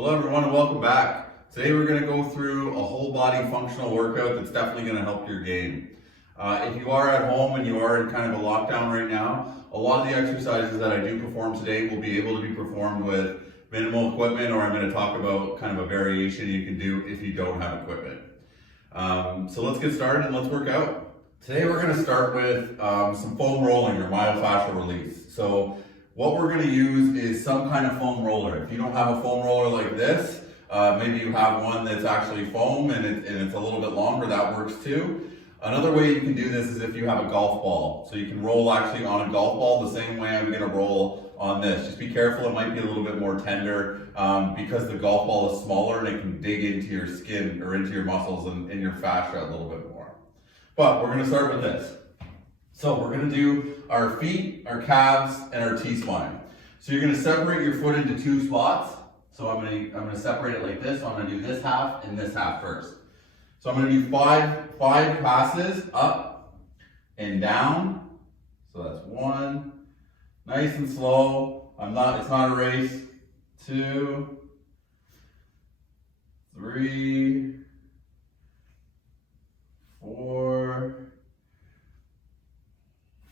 Hello everyone and welcome back. Today we're going to go through a whole body functional workout that's definitely going to help your game. If you are at home and you are in kind of a lockdown right now, a lot of the exercises that I do perform today will be able to be performed with minimal equipment, or I'm going to talk about kind of a variation you can do if you don't have equipment. So let's get started and let's work out. Today we're going to start with some foam rolling or myofascial release. So what we're going to use is some kind of foam roller. If you don't have a foam roller like this, maybe you have one that's actually foam and it's a little bit longer, that works too. Another way you can do this is if you have a golf ball. So you can roll actually on a golf ball the same way I'm going to roll on this. Just be careful, it might be a little bit more tender because the golf ball is smaller and it can dig into your skin or into your muscles and in your fascia a little bit more. But we're going to start with this. So we're going to do our feet, our calves, and our T-spine. So you're going to separate your foot into two spots. So I'm going to separate it like this. So I'm going to do this half and this half first. So I'm going to do five passes up and down. So that's one, nice and slow. It's not a race. 2, 3, 4,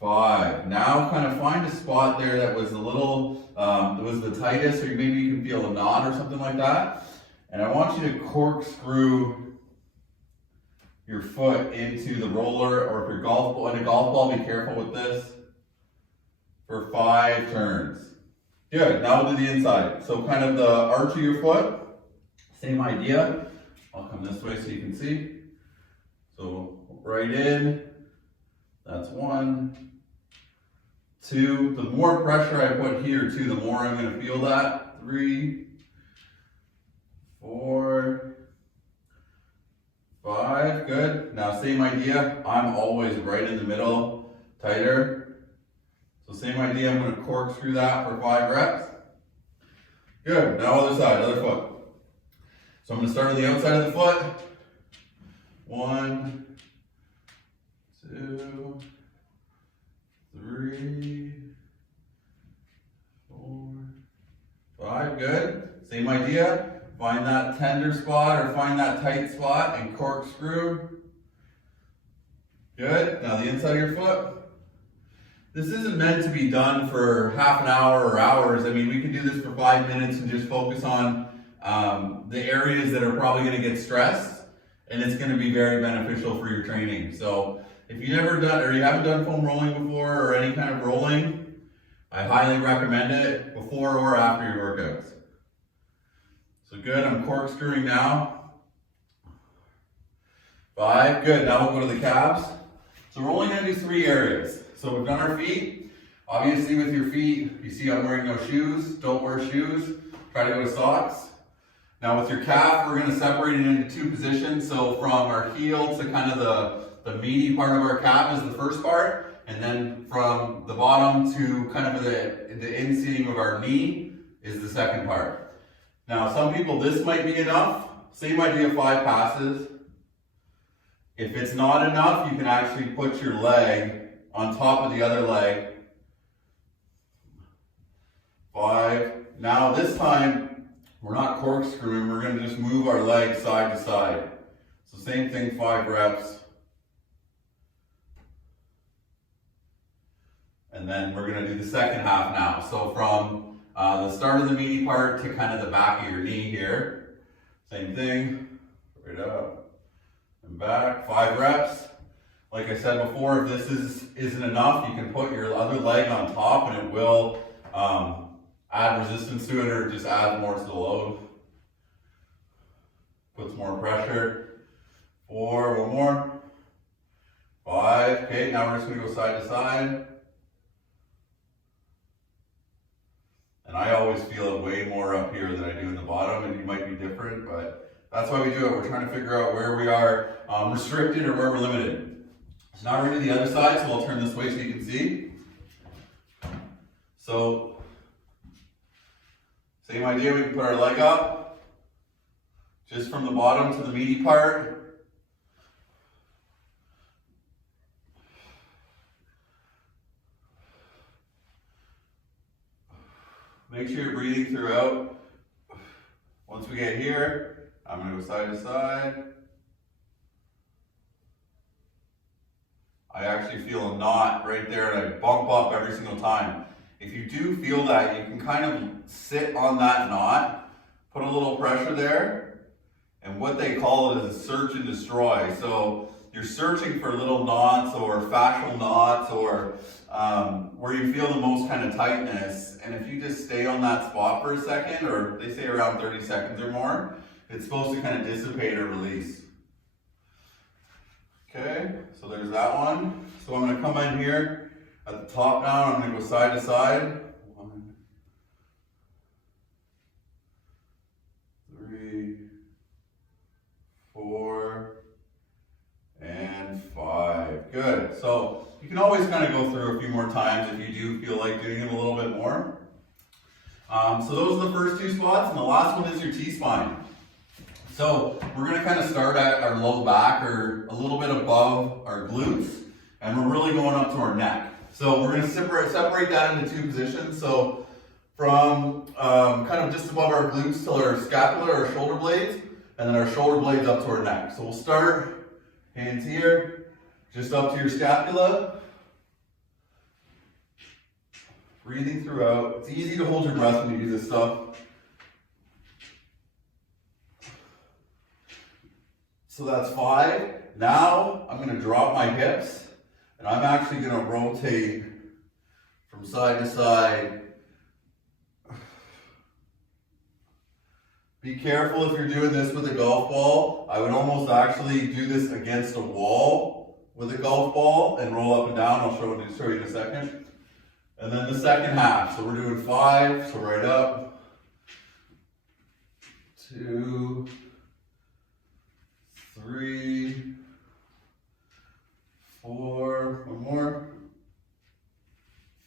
5. Now kind of find a spot there that was a little, was the tightest, or maybe you can feel a knot or something like that. And I want you to corkscrew your foot into the roller, or if you're in a golf ball, be careful with this, for 5 turns. Good, now we'll do the inside. So kind of the arch of your foot, same idea. I'll come this way so you can see. So right in, that's 1, 2. The more pressure I put here too, the more I'm going to feel that. 3, 4, 5, good. Now same idea, I'm always right in the middle, tighter. So same idea, I'm going to corkscrew that for 5 reps. Good, now other side, other foot. So I'm going to start on the outside of the foot. 1, 2, 3, 4, 5, good. Same idea. Find that tender spot or find that tight spot and corkscrew. Good. Now the inside of your foot. This isn't meant to be done for half an hour or hours. I mean, we can do this for 5 minutes and just focus on the areas that are probably going to get stressed, and it's going to be very beneficial for your training. So if you've never done, or you haven't done foam rolling before or any kind of rolling, I highly recommend it before or after your workouts. So good, I'm corkscrewing now. 5, good, now we'll go to the calves. So we're only gonna do 3 areas. So we've done our feet. Obviously with your feet, you see I'm wearing no shoes. Don't wear shoes, try to go to socks. Now with your calf, we're gonna separate it into 2 positions. So from our heel to kind of the meaty part of our calf is the first part. And then from the bottom to kind of the inseam of our knee is the second part. Now, some people, this might be enough. Same idea, 5 passes. If it's not enough, you can actually put your leg on top of the other leg. 5. Now, this time, we're not corkscrewing. We're going to just move our leg side to side. So same thing, 5 reps. And then we're going to do the second half now. So from the start of the meaty part to kind of the back of your knee here. Same thing, right up and back, 5 reps. Like I said before, if this isn't enough, you can put your other leg on top and it will add resistance to it, or just add more to the load. Puts more pressure. 4, one more. 5, okay, now we're just gonna go side to side. And I always feel it way more up here than I do in the bottom, and you might be different, but that's why we do it. We're trying to figure out where we are restricted or where we're limited. So now we're going to the other side, so I'll turn this way so you can see. So, same idea, we can put our leg up, just from the bottom to the meaty part. Make sure you're breathing throughout. Once we get here, I'm going to go side to side. I actually feel a knot right there and I bump up every single time. If you do feel that, you can kind of sit on that knot, put a little pressure there, and what they call it is a search and destroy. So you're searching for little knots or fascial knots or where you feel the most kind of tightness. And if you just stay on that spot for a second, or they say around 30 seconds or more, it's supposed to kind of dissipate or release. Okay, so there's that one. So I'm going to come in here at the top now. I'm going to go side to side. 1, 3, 4, and 5. Good. So you can always kind of go through a few more times if you do feel like doing it a little bit more. So those are the first 2 spots, and the last one is your T-spine. So we're going to kind of start at our low back or a little bit above our glutes, and we're really going up to our neck. So we're going to separate that into 2 positions. So from kind of just above our glutes to our scapula or shoulder blades, and then our shoulder blades up to our neck. So we'll start, hands here, just up to your scapula. Breathing throughout. It's easy to hold your breath when you do this stuff. So that's 5. Now I'm going to drop my hips and I'm actually going to rotate from side to side. Be careful if you're doing this with a golf ball. I would almost actually do this against a wall with a golf ball and roll up and down. I'll show you in a second. And then the second half. So we're doing 5, so right up. 2, 3, 4, one more,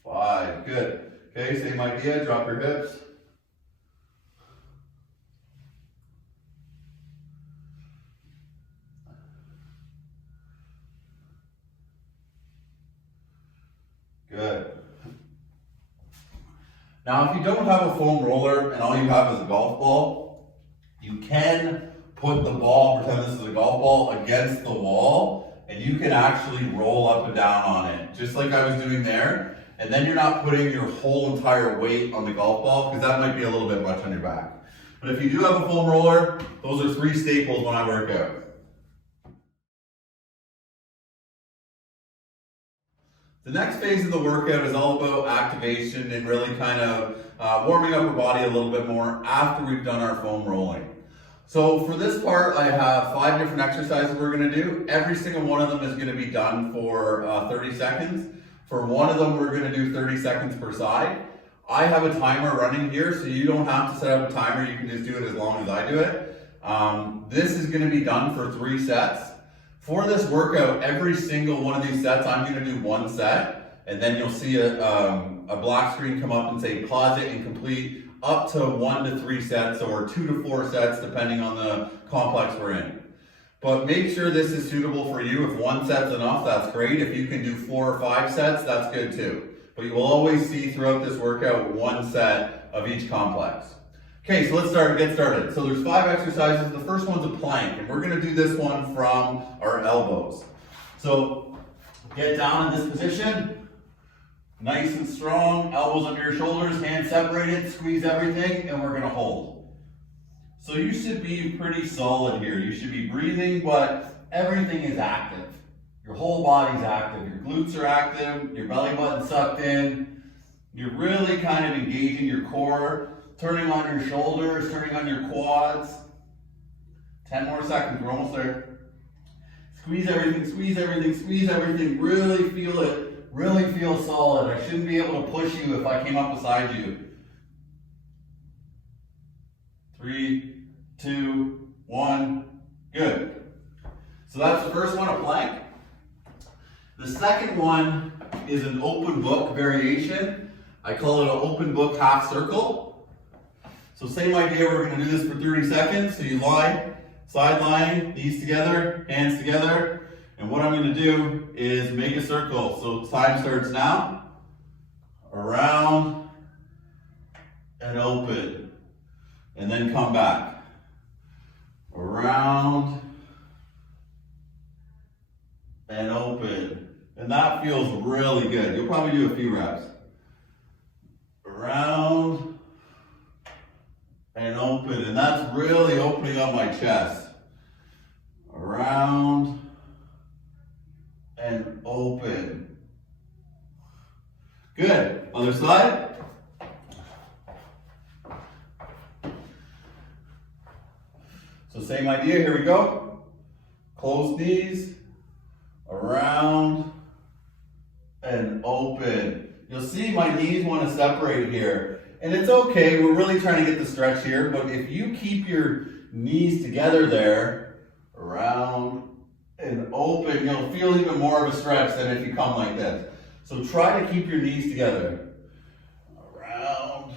5, good. Okay, same idea, drop your hips. Good. Now if you don't have a foam roller and all you have is a golf ball, you can put the ball, pretend this is a golf ball, against the wall, and you can actually roll up and down on it, just like I was doing there. And then you're not putting your whole entire weight on the golf ball, because that might be a little bit much on your back. But if you do have a foam roller, those are 3 staples when I work out. The next phase of the workout is all about activation and really kind of warming up our body a little bit more after we've done our foam rolling. So for this part, I have 5 different exercises we're going to do. Every single one of them is going to be done for 30 seconds. For one of them, we're going to do 30 seconds per side. I have a timer running here, so you don't have to set up a timer. You can just do it as long as I do it. This is going to be done for 3 sets. For this workout, every single one of these sets, I'm going to do 1 set, and then you'll see a black screen come up and say pause it and complete up to 1 to 3 sets or 2 to 4 sets depending on the complex we're in. But make sure this is suitable for you. If 1 set's enough, that's great. If you can do 4 or 5 sets, that's good too. But you will always see throughout this workout 1 set of each complex. Okay, so let's get started. So there's 5 exercises. The first one's a plank, and we're gonna do this one from our elbows. So get down in this position. Nice and strong, elbows under your shoulders, hands separated, squeeze everything, and we're gonna hold. So you should be pretty solid here. You should be breathing, but everything is active. Your whole body's active. Your glutes are active, your belly button's sucked in. You're really kind of engaging your core, turning on your shoulders, turning on your quads. 10 more seconds, we're almost there. Squeeze everything, squeeze everything, squeeze everything. Really feel it. Really feel solid. I shouldn't be able to push you if I came up beside you. 3, 2, 1, good. So that's the first one, a plank. The second one is an open book variation. I call it an open book half circle. So same idea, we're going to do this for 30 seconds. So you lie, side lying, knees together, hands together. And what I'm going to do is make a circle. So time starts now. Around and open. And then come back. around, and open. And that feels really good. You'll probably do a few reps. Around and open. And that's really opening up my chest. Around and open. Good. Other side. So same idea. Here we go. Closed knees. Around and open. You'll see my knees want to separate here. And it's okay, we're really trying to get the stretch here, but if you keep your knees together there, around and open, you'll feel even more of a stretch than if you come like this. So try to keep your knees together. Around.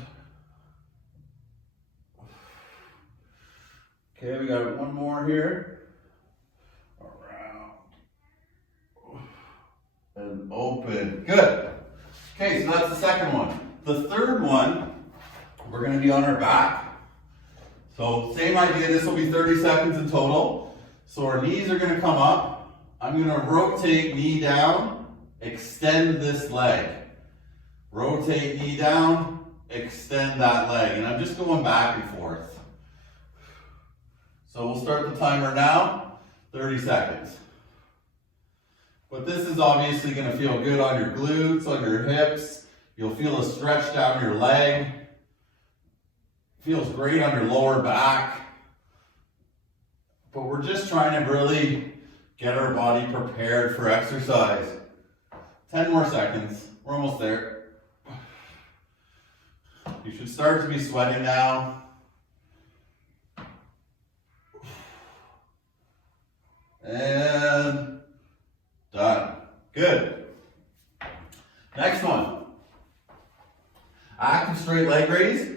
Okay, we got one more here. And open. Good. Okay, so that's the second one. The third one, we're going to be on our back. So same idea, this will be 30 seconds in total. So our knees are going to come up. I'm going to rotate knee down, extend this leg. Rotate knee down, extend that leg. And I'm just going back and forth. So we'll start the timer now, 30 seconds. But this is obviously going to feel good on your glutes, on your hips. You'll feel a stretch down your leg. Feels great on your lower back. But we're just trying to really get our body prepared for exercise. 10 more seconds. We're almost there. You should start to be sweating now. And done. Good. Next one. Active straight leg raise.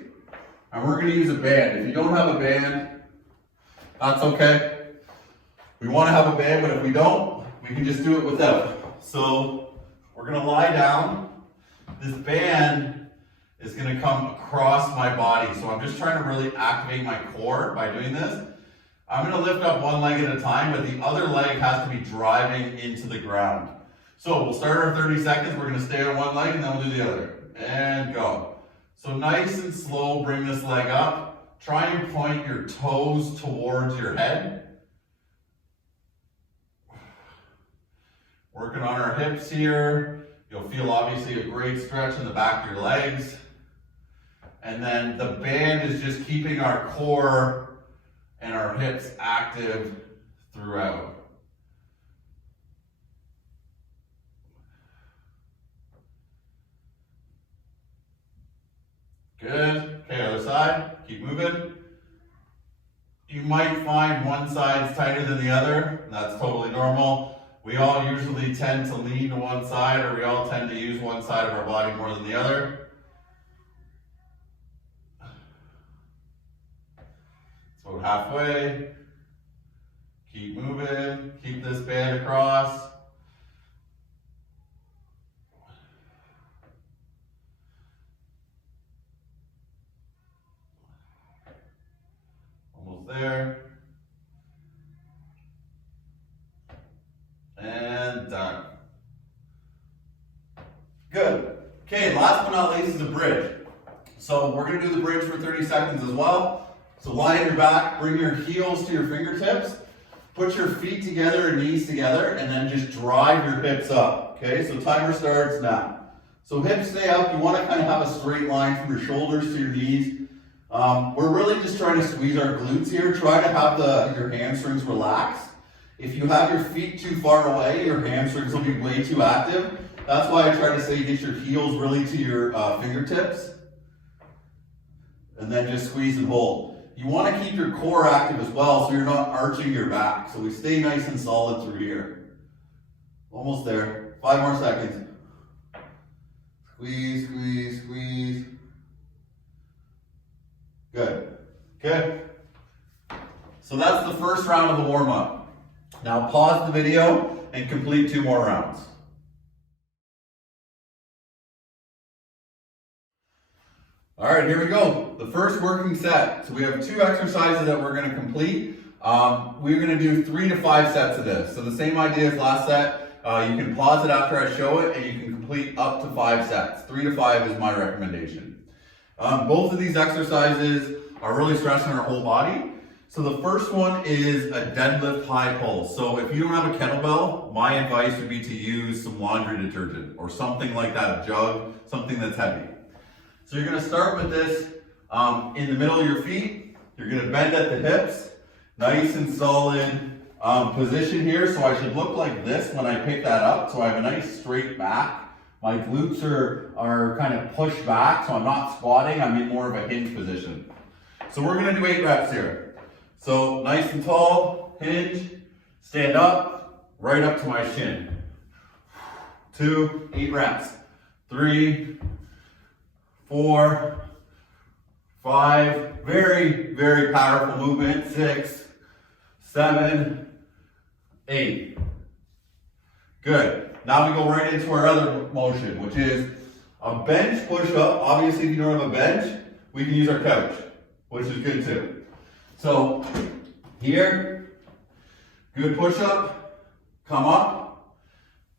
And we're going to use a band. If you don't have a band, that's okay. We want to have a band, but if we don't, we can just do it without. So we're going to lie down. This band is going to come across my body. So I'm just trying to really activate my core by doing this. I'm going to lift up one leg at a time, but the other leg has to be driving into the ground. So we'll start our 30 seconds. We're going to stay on one leg and then we'll do the other. And go. So nice and slow, bring this leg up. Try and point your toes towards your head. Working on our hips here. You'll feel obviously a great stretch in the back of your legs. And then the band is just keeping our core and our hips active throughout. Good. Okay, other side. Keep moving. You might find one side's tighter than the other. That's totally normal. We all usually tend to lean to one side, or we all tend to use one side of our body more than the other. It's about halfway. Keep moving. Keep this band across. Almost there. And done. Good. Okay, last but not least is a bridge. So we're going to do the bridge for 30 seconds as well. So lie on your back, bring your heels to your fingertips, put your feet together and knees together, and then just drive your hips up. Okay, so timer starts now. So hips stay up. You want to kind of have a straight line from your shoulders to your knees. We're really just trying to squeeze our glutes here. Try to have your hamstrings relax. If you have your feet too far away, your hamstrings will be way too active. That's why I try to say get your heels really to your fingertips. And then just squeeze and hold. You want to keep your core active as well so you're not arching your back. So we stay nice and solid through here. Almost there. 5 more seconds. Squeeze, squeeze, squeeze. Good. Okay. So that's the first round of the warm-up. Now pause the video and complete 2 more rounds. All right, here we go. The first working set. So we have 2 exercises that we're going to complete. We're going to do 3 to 5 sets of this. So the same idea as last set. You can pause it after I show it, and you can complete up to 5 sets. 3 to 5 is my recommendation. Both of these exercises are really stressing our whole body. So the first one is a deadlift high pull. So if you don't have a kettlebell, my advice would be to use some laundry detergent or something like that, a jug, something that's heavy. So you're going to start with this in the middle of your feet. You're going to bend at the hips, nice and solid position here. So I should look like this when I pick that up. So I have a nice straight back. My glutes are kind of pushed back, so I'm not squatting. I'm in more of a hinge position. So we're going to do 8 reps here. So nice and tall, hinge, stand up, right up to my shin. 2, 8 reps. 3, 4, 5, very, very powerful movement. 6, 7, 8. Good. Now we go right into our other motion, which is a bench push-up. Obviously, if you don't have a bench, we can use our couch, which is good too. So here, good push-up, come up,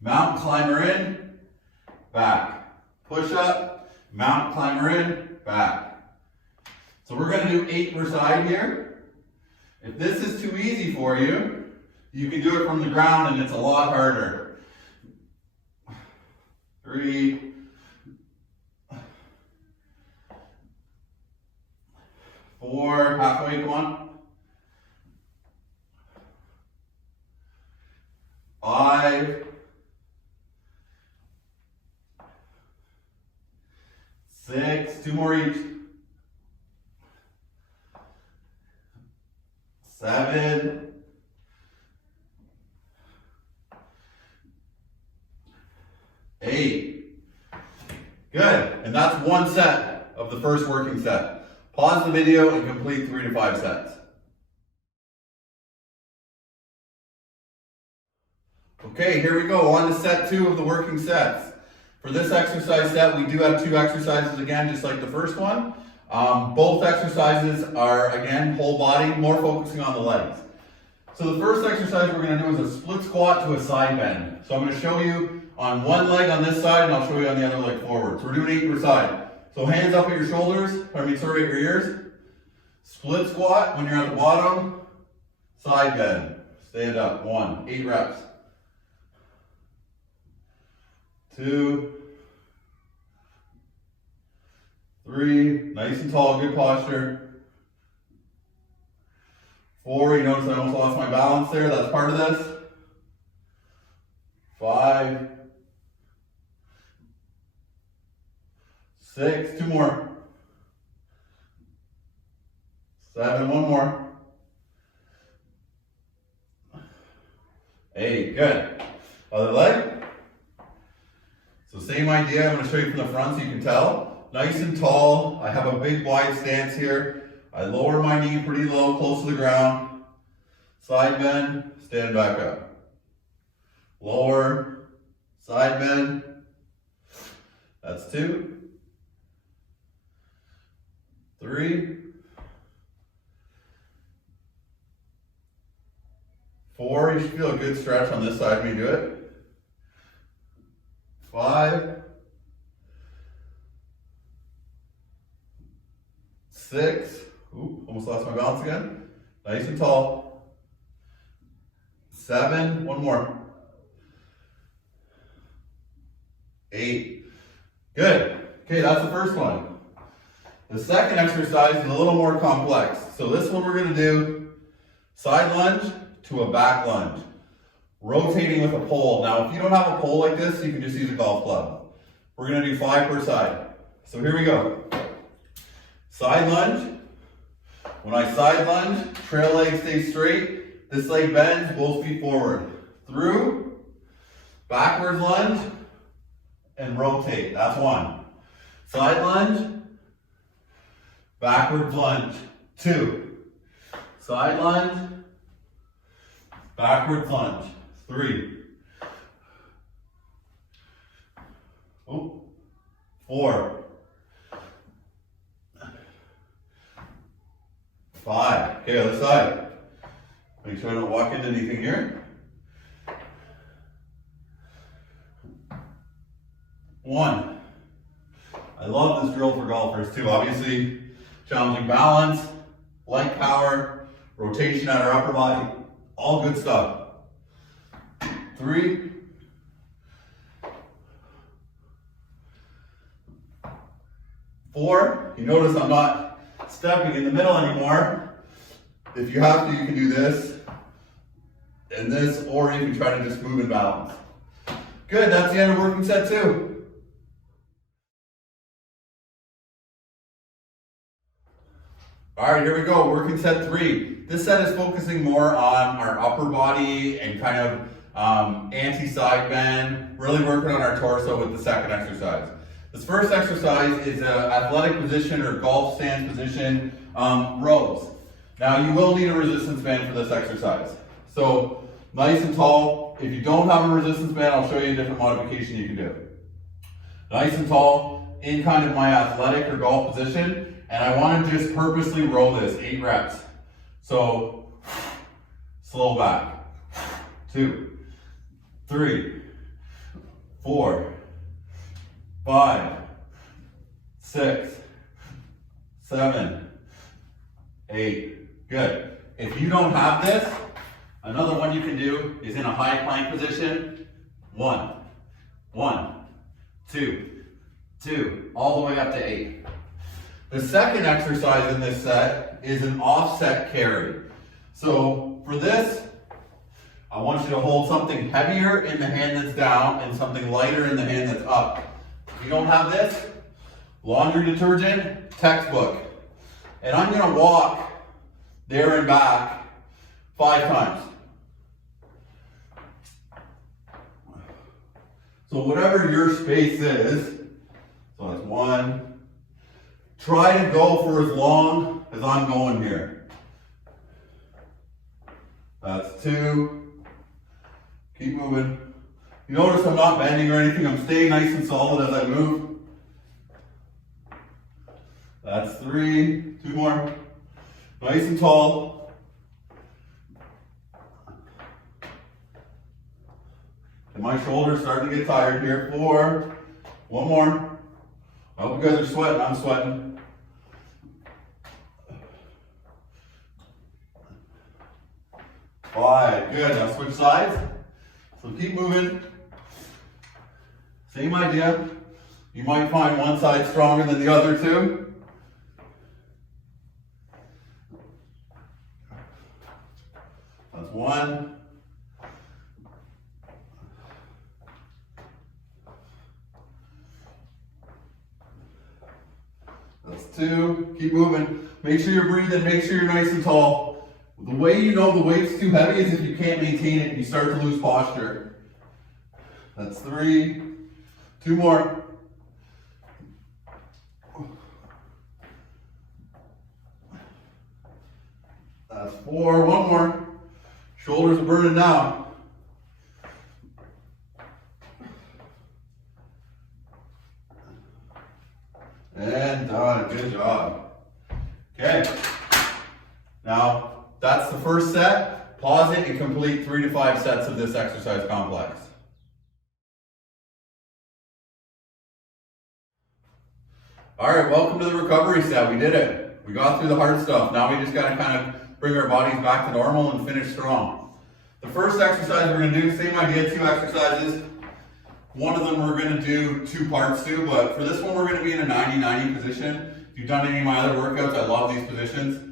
mountain climber in, back. Push-up, mountain climber in, back. So we're going to do 8 per side here. If this is too easy for you, you can do it from the ground and it's a lot harder. 3, 4, halfway, come on. 5, 6, 2 more each. 7, 8. Good. And that's one set of the first working set. Pause the video and complete 3 to 5 sets. Okay, here we go. On to set 2 of the working sets. For this exercise set, we do have 2 exercises again, just like the first one. Both exercises are, again, whole body, more focusing on the legs. So the first exercise we're going to do is a split squat to a side bend. So I'm going to show you on one leg on this side, and I'll show you on the other leg forward. So we're doing 8 per side. So hands up at your shoulders, at your ears. Split squat when you're at the bottom, side bend. Stand up, 1, 8 reps. 2, 3, nice and tall, good posture. 4, you notice I almost lost my balance there, that's part of this. 5, 6, 2 more. 7, 1 more. 8, good. Other leg. So same idea, I'm going to show you from the front so you can tell. Nice and tall, I have a big wide stance here. I lower my knee pretty low, close to the ground. Side bend, stand back up. Lower, side bend. That's 2. 3. 4, you should feel a good stretch on this side when you do it. 5. 6. Ooh, almost lost my balance again. Nice and tall. 7. 1 more. 8. Good. Okay, that's the first one. The second exercise is a little more complex. So this one we're going to do side lunge to a back lunge. Rotating with a pole. Now, if you don't have a pole like this, you can just use a golf club. We're going to do 5 per side. So here we go. Side lunge. When I side lunge, trail leg stays straight. This leg bends, both feet forward. Through, backwards lunge, and rotate. That's 1. Side lunge, backwards lunge. 2. Side lunge, backwards lunge. 3. 4. 5. Okay, other side. Make sure I don't walk into anything here. 1. I love this drill for golfers too. Obviously, challenging balance, light power, rotation at our upper body, all good stuff. 3. 4. You notice I'm not stepping in the middle anymore. If you have to, you can do this and this, or you can try to just move and balance. Good, that's the end of working set 2. All right, here we go, working set 3. This set is focusing more on our upper body and kind of anti-side bend, really working on our torso with the second exercise. This first exercise is an athletic position or golf stance position, rows. Now you will need a resistance band for this exercise. So nice and tall. If you don't have a resistance band, I'll show you a different modification you can do. Nice and tall in kind of my athletic or golf position. And I want to just purposely row this, 8 reps. So, slow back. 2, 3, 4, 5, 6, 7, 8. Good. If you don't have this, another one you can do is in a high plank position. 1, 1, 2, 2, all the way up to 8. The second exercise in this set is an offset carry. So for this, I want you to hold something heavier in the hand that's down and something lighter in the hand that's up. If you don't have this, laundry detergent, textbook. And I'm gonna walk there and back 5 times. So whatever your space is, so that's 1, try to go for as long as I'm going here. That's 2. Keep moving. You notice I'm not bending or anything. I'm staying nice and solid as I move. That's 3. 2 more. Nice and tall. And my shoulders starting to get tired here. 4. 1 more. I hope you guys are sweating. I'm sweating. 5. Good. Now switch sides. So keep moving. Same idea. You might find one side stronger than the other too. That's 1. That's 2. Keep moving. Make sure you're breathing. Make sure you're nice and tall. The way you know the weight's too heavy is if you can't maintain it and you start to lose posture. That's 3. 2 more. That's 4. 1 more. Shoulders are burning now. And done. Good job. Okay. Now, that's the first set. Pause it and complete 3 to 5 sets of this exercise complex. All right, welcome to the recovery set. We did it. We got through the hard stuff. Now we just got to kind of bring our bodies back to normal and finish strong. The first exercise we're going to do, same idea, 2 exercises. One of them we're going to do 2 parts to, but for this one we're going to be in a 90-90 position. If you've done any of my other workouts, I love these positions.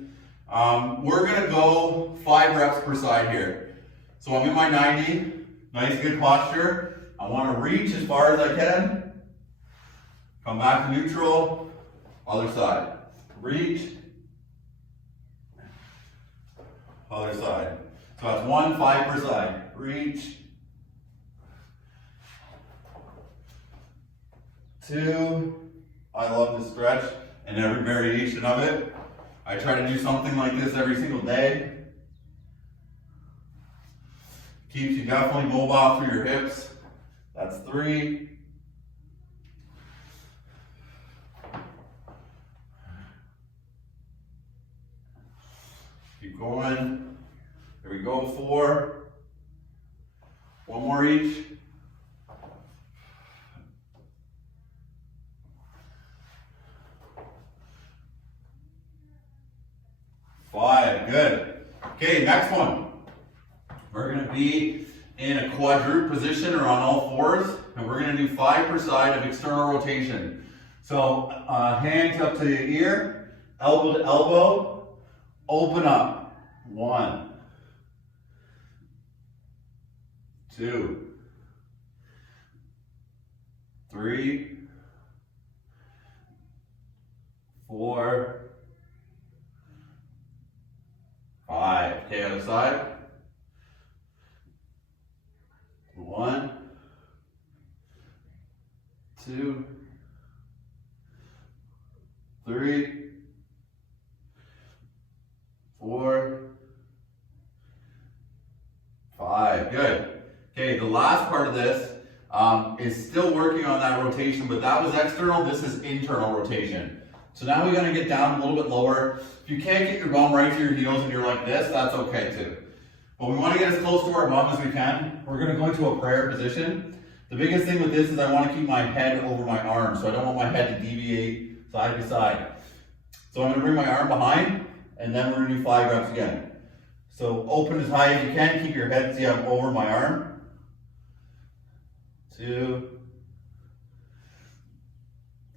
We're going to go 5 reps per side here. So I'm in my 90, nice good posture. I want to reach as far as I can. Come back to neutral, other side. Reach, other side. So that's 1, 5 per side. Reach. 2, I love to stretch and every variation of it. I try to do something like this every single day. Keeps you definitely mobile through your hips. That's 3. Keep going. Here we go, 4. One more each. 5, good. Okay, next one. We're gonna be in a quadruped position or on all fours, and we're gonna do 5 per side of external rotation. So hands up to the ear, elbow to elbow, open up. 1, 2, 3, 4, 5. Okay, other side. 1, 2, 3, 4, 5. Good. Okay, the last part of this is still working on that rotation, but that was external. This is internal rotation. So now we're going to get down a little bit lower. If you can't get your bum right to your heels and you're like this, that's okay too. But we want to get as close to our bum as we can. We're going to go into a prayer position. The biggest thing with this is I want to keep my head over my arm, so I don't want my head to deviate side to side. So I'm going to bring my arm behind, and then we're going to do 5 reps again. So open as high as you can, keep your head, see I'm over my arm. 2,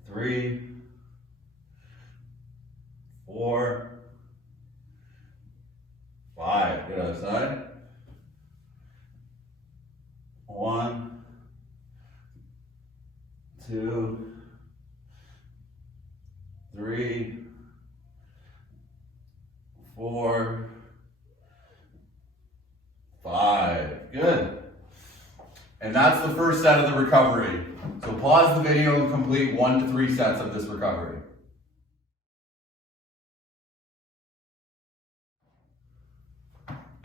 3, 4, 5. Good, other side. 1, 2, 3, 4, 5. Good. And that's the first set of the recovery. So pause the video and complete 1 to 3 sets of this recovery.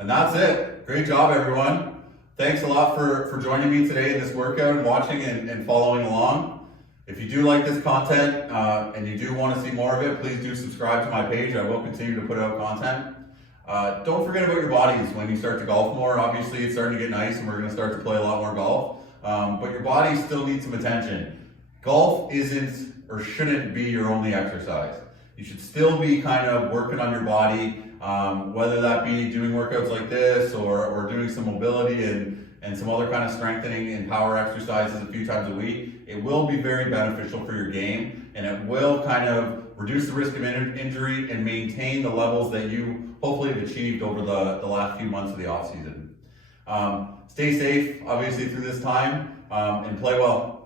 And that's it. Great job, everyone. Thanks a lot for joining me today in this workout and watching and following along. If you do like this content and you do want to see more of it, please do subscribe to my page. I will continue to put out content. Don't forget about your bodies when you start to golf more. Obviously, it's starting to get nice and we're going to start to play a lot more golf. But your body still needs some attention. Golf isn't or shouldn't be your only exercise. You should still be kind of working on your body, whether that be doing workouts like this or doing some mobility and some other kind of strengthening and power exercises a few times a week. It will be very beneficial for your game, and it will kind of reduce the risk of injury and maintain the levels that you hopefully have achieved over the last few months of the off season. Stay safe, obviously, through this time, and play well.